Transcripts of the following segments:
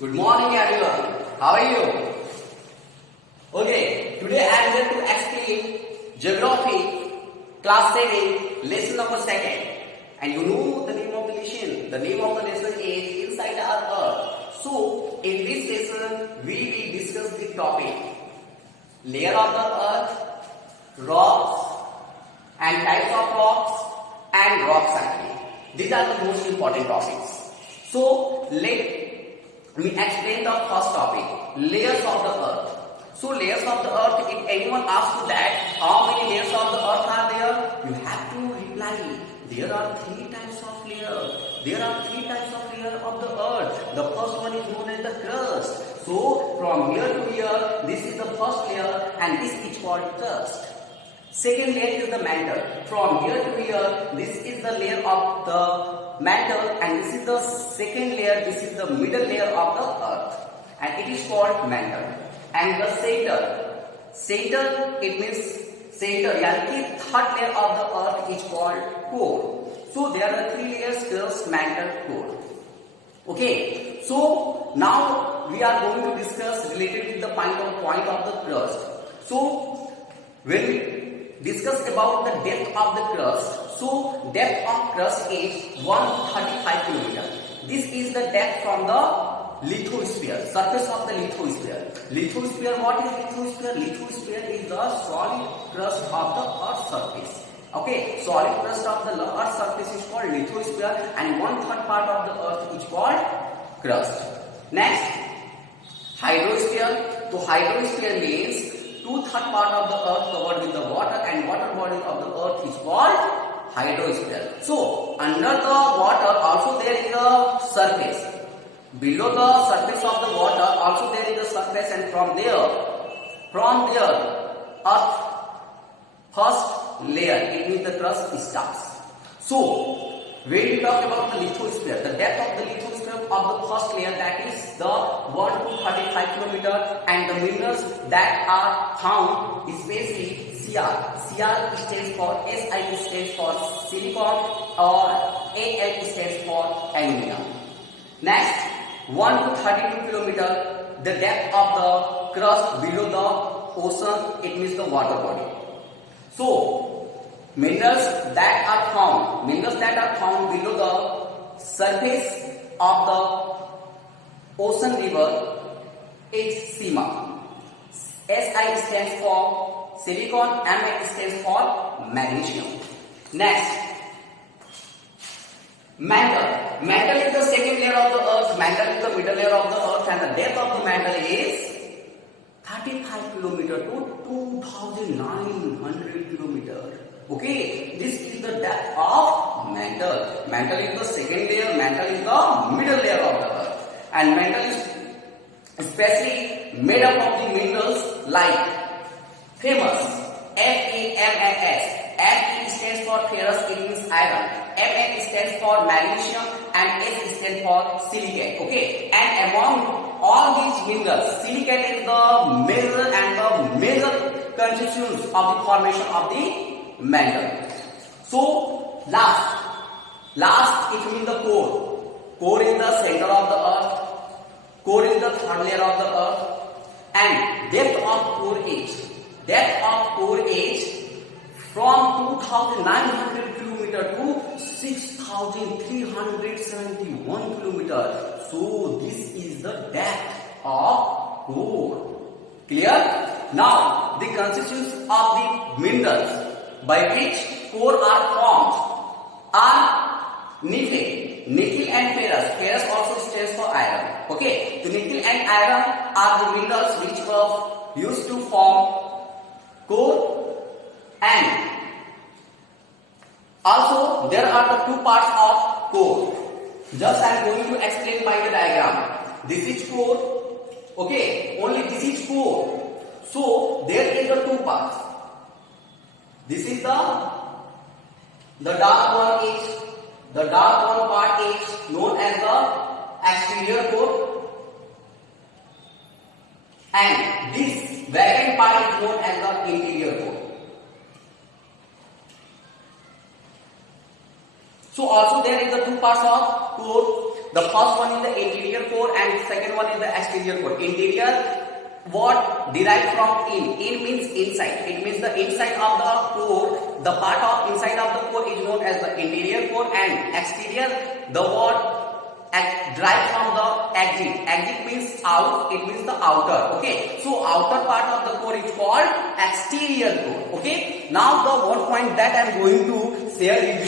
Good morning everyone. How are you? Okay, today I am going to explain Geography Class 7 Lesson number 2. And you know the name of the lesson. The name of the lesson is Inside Our Earth. So, in this lesson, we will discuss the topic layer of the earth, rocks and types of rocks and rock cycling. These are the most important topics. So, let me explain the first topic, layers of the earth. So layers of the earth, if anyone asks you that how many layers of the earth are there, you have to reply, there are 3 types of layers. There are 3 types of layers of the earth. The first one is known as the crust. So from here to here, this is the first layer and this is called crust. Second layer is the mantle. From here to here, this is the layer of the mantle and this is the second layer, this is the middle layer of the earth and it is called mantle. And the center, it means center, yani third layer of the earth is called core. So there are 3 layers, crust, mantle, core. Okay, so now we are going to discuss related with the point of the crust. So when we discuss about the depth of the crust, so depth of crust is 135 km. This is the depth from the lithosphere, surface of the lithosphere. Lithosphere, what is lithosphere? Lithosphere is the solid crust of the earth's surface. Okay, solid crust of the earth's surface is called lithosphere and 1/3 part of the earth is called crust. Next, hydrosphere. So hydrosphere means 2/3 part of the earth covered with the water and water body of the earth is called hydrosphere. So under the water also there is a surface. Below the surface of the water also there is a surface and from there earth first layer, it means the crust starts. So when we talk about the lithosphere, the depth of the lithosphere of the first layer, that is the 1 to 35 km and the minerals that are found, especially Cr. Cr stands for Si stands for silicon or Al stands for aluminum. Next, 1 to 32 km, the depth of the crust below the ocean, it means the water body. So minerals that are found below the surface of the ocean river is Sima. Si stands for silicon, Ma stands for magnesium. Next, mantle. Mantle is the second layer of the earth, mantle is the middle layer of the earth and the depth of the mantle is 35 km to 2900 km. Okay, this is the depth of mantle. Mantle is the second layer, mantle is the middle layer of the earth. And mantle is especially made up of the minerals like famous FeMnS. Fe stands for ferrous, it means iron. Mn stands for magnesium and S stands for silicate. Okay, and among all these minerals, silicate is the major constituents of the formation of the mantle. So last it means the core. Core is the center of the earth. Core is the third layer of the earth. And depth of core is from 2,900 km to 6,371 km. So this is the depth of core. Clear? Now the constituents of the minerals by which core are formed are nickel and ferrous. Ferrous also stands for iron. Okay, the nickel and iron are the minerals which were used to form core, and also there are the 2 parts of core. Just I am going to explain by the diagram. This is core. Okay, only this is core. So there is the 2 parts. This is the dark one part is known as the exterior core, and this vacant part is known as the interior core. So also there is the 2 parts of core. The first one is the interior core and second one is the exterior core. Interior, what derived from in. In means inside. It means the inside of the core. The part of inside of the core is known as the interior core, and exterior, the word derived from the exit. Exit means out. It means the outer. Okay. So outer part of the core is called exterior core. Okay. Now the one point that I am going to share with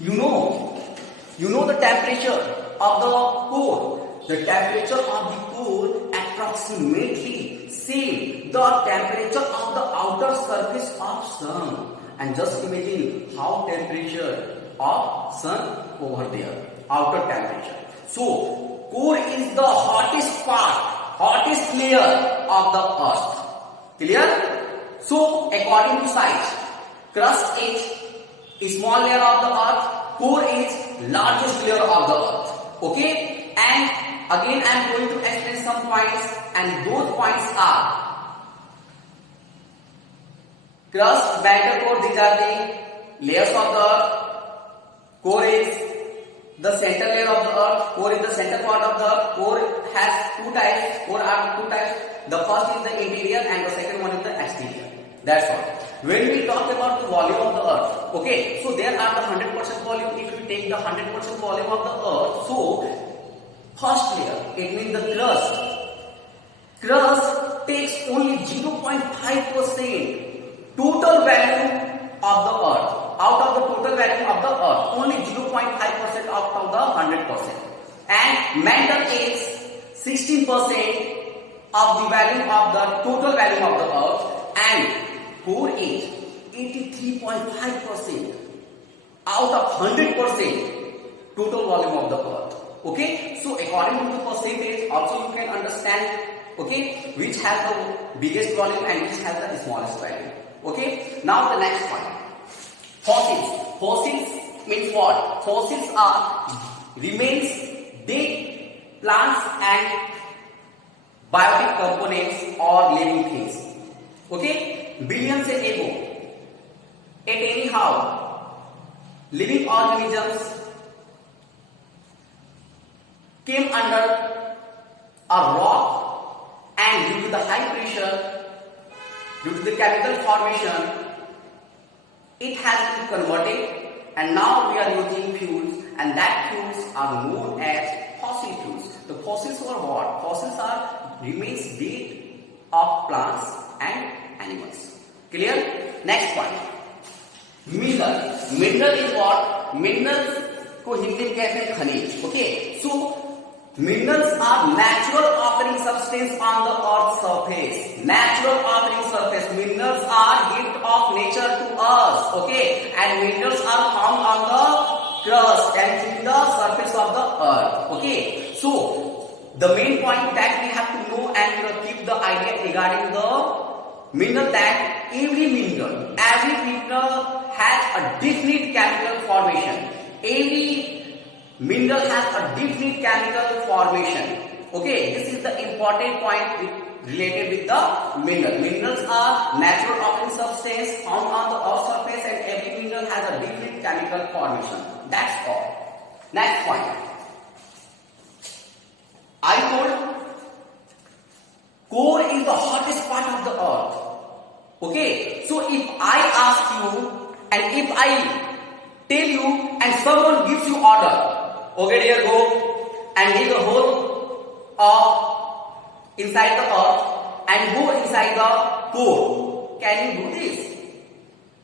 you. You know the temperature of the core. The temperature of the core approximately same the temperature of the outer surface of sun. And just imagine how temperature of sun over there, outer temperature. So core is the hottest part, hottest layer of the earth. Clear? So according to science, crust is small layer of the earth, core is largest layer of the earth. Okay? And again I am going to explain some points, and those points are crust, mantle core, these are the layers of the earth. Core is the center layer of the earth. Core is the center part of the earth. Core has two types. Core are two types. The first is the interior and the second one is the exterior. That's all. When we talk about the volume of the earth, okay, so there are the 100% volume. If you take the 100% volume of the earth, so first layer, it means the crust. Crust takes only 0.5% total value of the earth. Out of the total value of the earth, only 0.5% out of the 100%. And mantle takes 16% of the value of the total value of the earth, and core is 83.5% out of 100% total volume of the earth. Okay, so according to the percentage, also you can understand, okay, which has the biggest volume and which has the smallest value. Okay, now the next one, fossils. Fossils means what? Fossils are remains, dead plants and biotic components or living things. Okay, billions ago, at anyhow, living organisms came under a rock, and due to the high pressure, due to the chemical formation, it has been converted, and now we are using fuels, and that fuels are known as fossil fuels. The fossils are what? Fossils are remains dead of plants and animals. Clear? Next one. Mineral. Mineral is what? Minerals को हिंदी में कहते हैं खनिज. Okay, so minerals are natural occurring substance on the earth's surface. Natural occurring surface. Minerals are gift of nature to us. Okay, and minerals are found on the crust and in the surface of the earth. Okay, so the main point that we have to know and keep the idea regarding the mineral, that every mineral has a definite chemical formation. Every mineral has a definite chemical formation. Okay, this is the important point related with the mineral. Minerals are natural occurring substance found on the earth's surface, and every mineral has a definite chemical formation. That's all. Next point. I told core is the hottest part of the earth. Okay, so if I ask you and if I tell you and someone gives you order, okay dear, go and dig a hole inside the earth and go inside the core. Can you do this?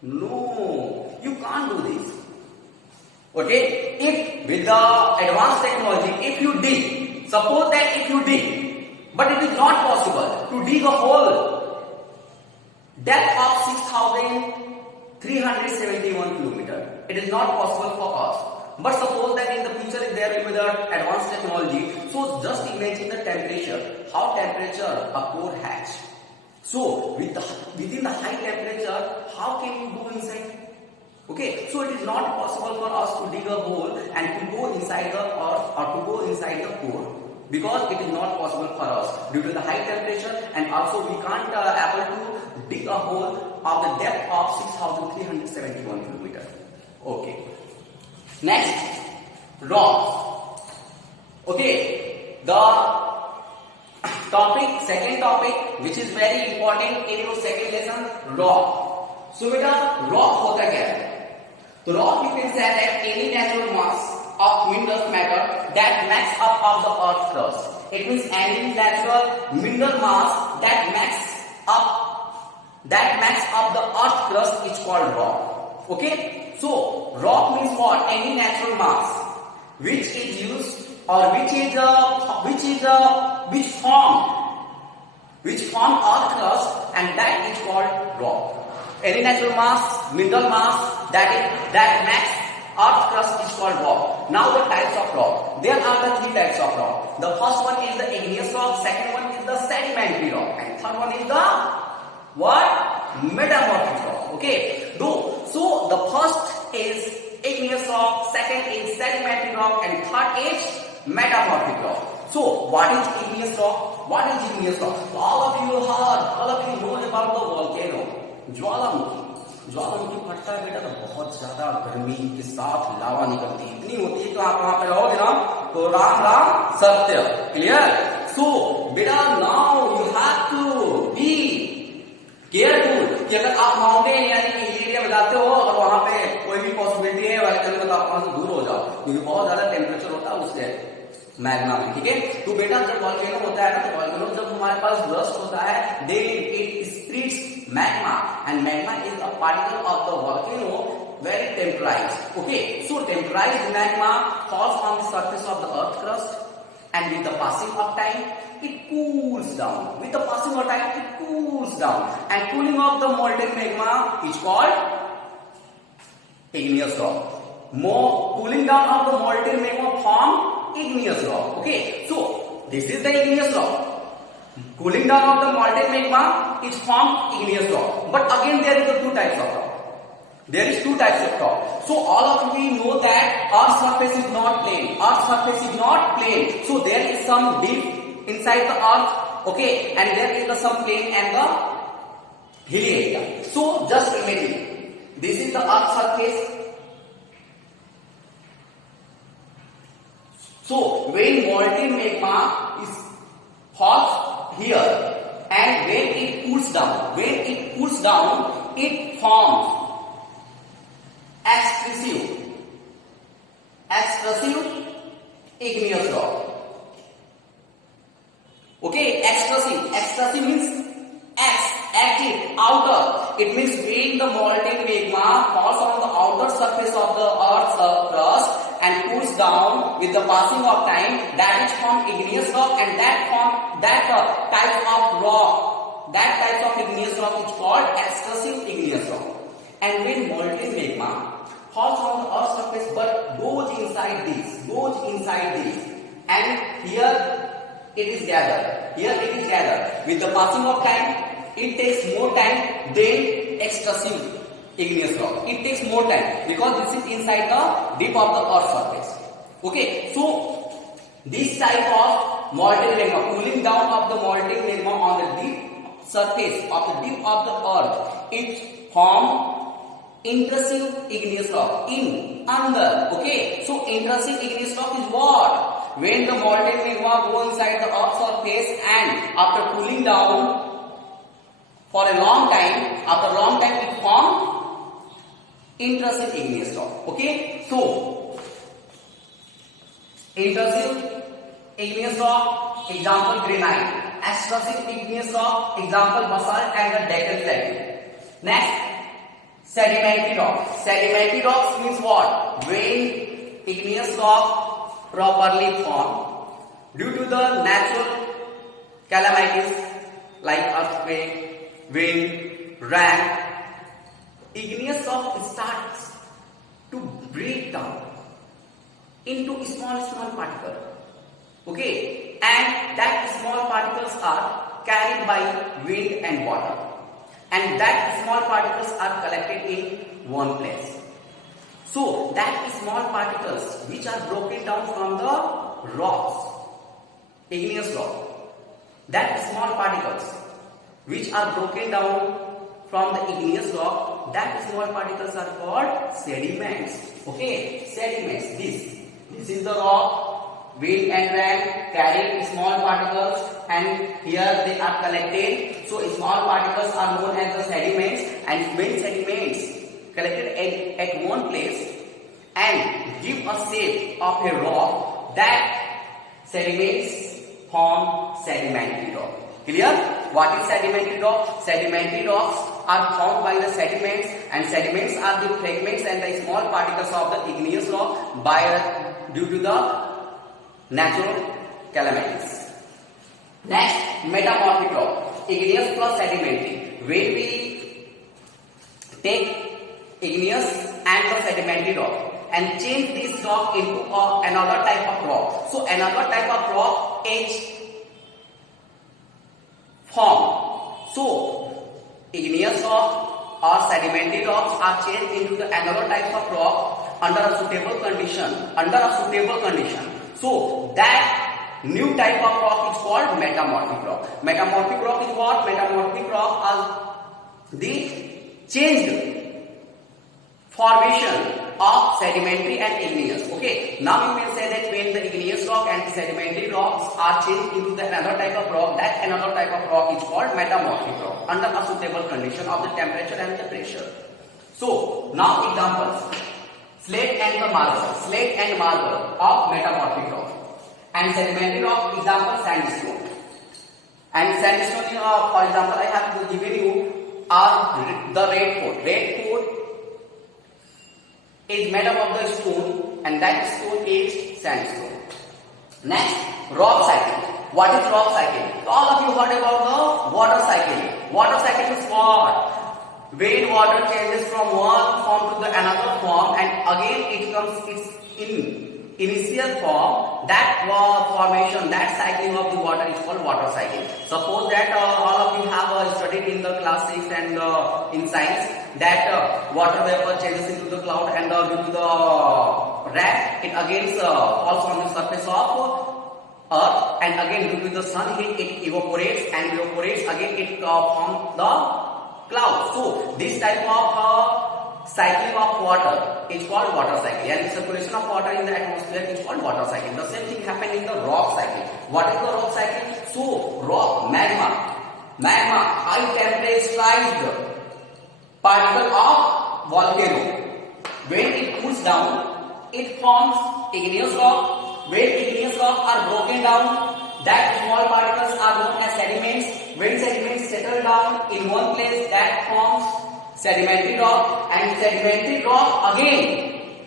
No, you can't do this. Okay, if with the advanced technology, if you dig, suppose that if you dig, but it is not possible to dig a hole depth of 6,371 kilometers. It is not possible for us. But suppose that in the future if there will be the advanced technology, so just imagine the temperature, how temperature a core has. So within the high temperature, how can you go inside? Okay, so it is not possible for us to dig a hole and to go inside the earth or to go inside the core, because it is not possible for us due to the high temperature, and also we can't able to dig a hole of the depth of 6,371 kilometers. Okay. Next, rocks. Okay, the second topic, which is very important in your second lesson, rock. So बेटा rock होता क्या है? तो rock you can say that any natural mass of mineral matter that makes up of the earth crust. It means any natural mineral mass that makes up the earth crust is called rock. Okay, so rock means what? Any natural mass which is used or which form earth crust, and that is called rock. Any natural mass, mineral mass that makes earth crust is called rock. Now the types of rock. There are the three types of rock. The first one is the igneous rock, second one is the sedimentary rock, and third one is the what? Metamorphic rock. Okay. So the first is igneous rock, second is sedimentary rock, and third is metamorphic rock. So what is igneous rock? What is igneous rock? All of you know about the volcano. ज्वालामुखी फटता है बेटा तो बहुत ज्यादा गर्मी के साथ लावा निकलती है, इतनी होती है तो आप वहां पे रहोगे ना तो राम राम सत्य। क्लियर? सो बेटा now you have to be careful कि अगर आप माउंटेन यानी कि हिल एरिया में जाते हो, अगर वहां पे कोई भी पॉसिबिलिटी है वॉल्केनो तो आप वहां से दूर हो जाओ, क्योंकि बहुत ज्यादा टेम्परेचर होता है उससे मैग्मा में। ठीक है, तो बेटा जब वॉल्केनो होता है ना तो वॉल्केनो जब हमारे पास बर्स्ट होता है then it splits magma, and magma is a particle of the volcano very temperized. Okay, so temperized magma falls on the surface of the earth crust, and with the passing of time it cools down. With the passing of time it cools down, and cooling of the molten magma is called igneous rock. More cooling down of the molten magma form igneous rock. Okay, so this is the igneous rock. Cooling down of the molten magma is formed igneous rock. But again there is the two types of rock. There is two types of rock. So all of you know that Earth's surface is not plane. Earth's surface is not plane. So there is some deep inside the Earth. Okay, and there is the some plane and the hilly area. So just imagine this is the Earth's surface. So when molten magma is hot here, and when it cools down, it forms extrusive igneous rock. Okay, extrusive means active, outer. It means when the molten magma falls on the outer surface of the Earth's crust and cools down with the passing of time, that is formed igneous rock, and that type of igneous rock is called extrusive igneous rock. And when molten magma falls on the Earth's surface but goes inside this, and here it is gathered. With the passing of time, it takes more time than extrusive igneous rock. It takes more time because this is inside the deep of the Earth's surface. Okay, so this type of molten magma, cooling down of the molten magma on the deep surface of the deep of the Earth, it forms intrusive igneous rock under. Okay, so intrusive igneous rock is what? When the molten magma go inside the Earth's surface and after cooling down for a long time, it forms intrusive igneous rock. Okay, so intrusive igneous rock, example granite. Extrusive igneous rock, example basalt and the Deccan Plateau. Next, sedimentary rock. Sedimentary rocks means what? When igneous rock properly formed due to the natural calamities like earthquake, wind, rain, igneous rock starts to break down into small particles. Okay, and that small particles are carried by wind and water, and that small particles are collected in one place. So that small particles which are broken down from the rocks, igneous rock, that small particles which are broken down from the igneous rock, that small particles are called sediments. Okay, sediments. This is the rock. wind and rain carry small particles, and here they are collected. So small particles are known as the sediments, and when sediments collected at one place and give a shape of a rock, that sediments form sedimentary rock. Clear? What is sedimentary rock? Sedimentary rocks are formed by the sediments, and sediments are the fragments and the small particles of the igneous rock due to the natural calamities. Next, metamorphic rock, igneous plus sedimentary. When we take igneous and the sedimentary rock and change this rock into another type of rock, so another type of rock is formed. So igneous rock or sedimentary rocks are changed into another type of rock under a suitable condition. So that new type of rock is called metamorphic rock. Metamorphic rock is what? Metamorphic rock are the changed formation of sedimentary and igneous. Okay, now you can say that when the igneous rock and the sedimentary rocks are changed into another type of rock, that another type of rock is called metamorphic rock under a suitable condition of the temperature and the pressure. So now examples: slate and marble of metamorphic rock, and sedimentary rock example sandstone. And sandstone, for example, I have given you are the red fort. Red fort is made up of the stone, and that stone is sandstone. Next, rock cycle. What is rock cycle? All of you heard about the water cycle. Water cycle is what? When water changes from one form to the another form, and again it comes in initial form, that formation, that cycling of the water is called water cycle. Suppose that all of you have studied in the class 6 and in science that water vapor changes into the cloud, and due to the rain it again falls on the surface of earth, and again due to the sun heat it evaporates, and again it forms the cloud. So this type of cycling of water is called water cycle, and circulation of water in the atmosphere is called water cycle. The same thing happens in the rock cycle. What is the rock cycle? So rock, magma, high temperaturiized particle of volcano. When it cools down, it forms igneous rock. When igneous rock are broken down, that small particles are known as sediments. When sediments settle down in one place, that forms sedimentary rock, and sedimentary rock again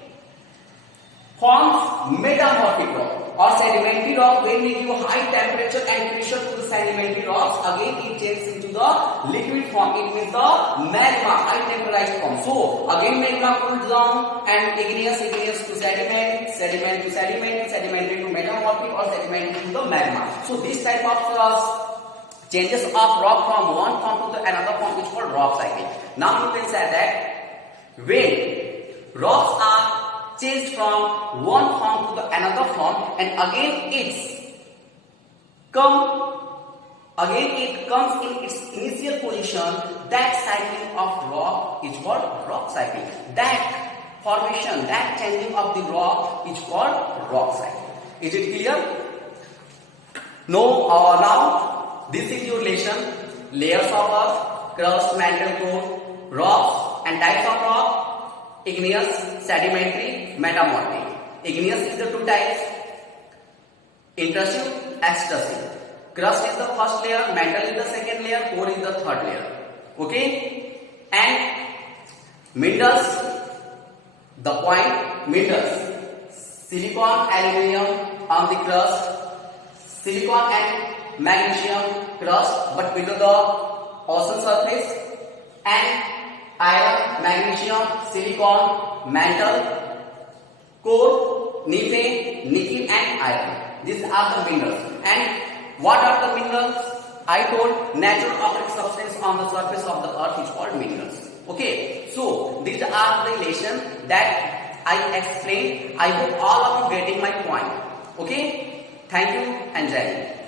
forms metamorphic rock. Or sedimentary rock, when we give high temperature and pressure to the sedimentary rocks, again it changes into the liquid form. It means the magma, high temperized form. So again magma cools down, and igneous to sediment, sediment to sediment, sedimentary to metamorphic, or sedimentary to the magma. So this type of changes of rock from one form to the another form is called rock cycle. Now you can say that when rocks are changed from one form to the another form, and again it comes in its initial position, that cycling of rock is called rock cycle. That formation, that changing of the rock is called rock cycle. Is it clear? No, now this is your lesson: layers of earth, crust, mantle, core, rocks and types of rock: igneous, sedimentary, metamorphic. Igneous is the two types: intrusive, extrusive. Crust is the first layer, mantle is the second layer, core is the third layer. Okay? And minerals, the point minerals: silicon, aluminium on the crust, silicon and magnesium crust but below the ocean surface, and iron, magnesium, silicon, mantle, core, nickel and iron. These are the minerals. And what are the minerals? I told natural organic substance on the surface of the earth is called minerals. Okay, so these are the relations that I explained. I hope all of you getting my point. Okay, thank you and Jai Hind.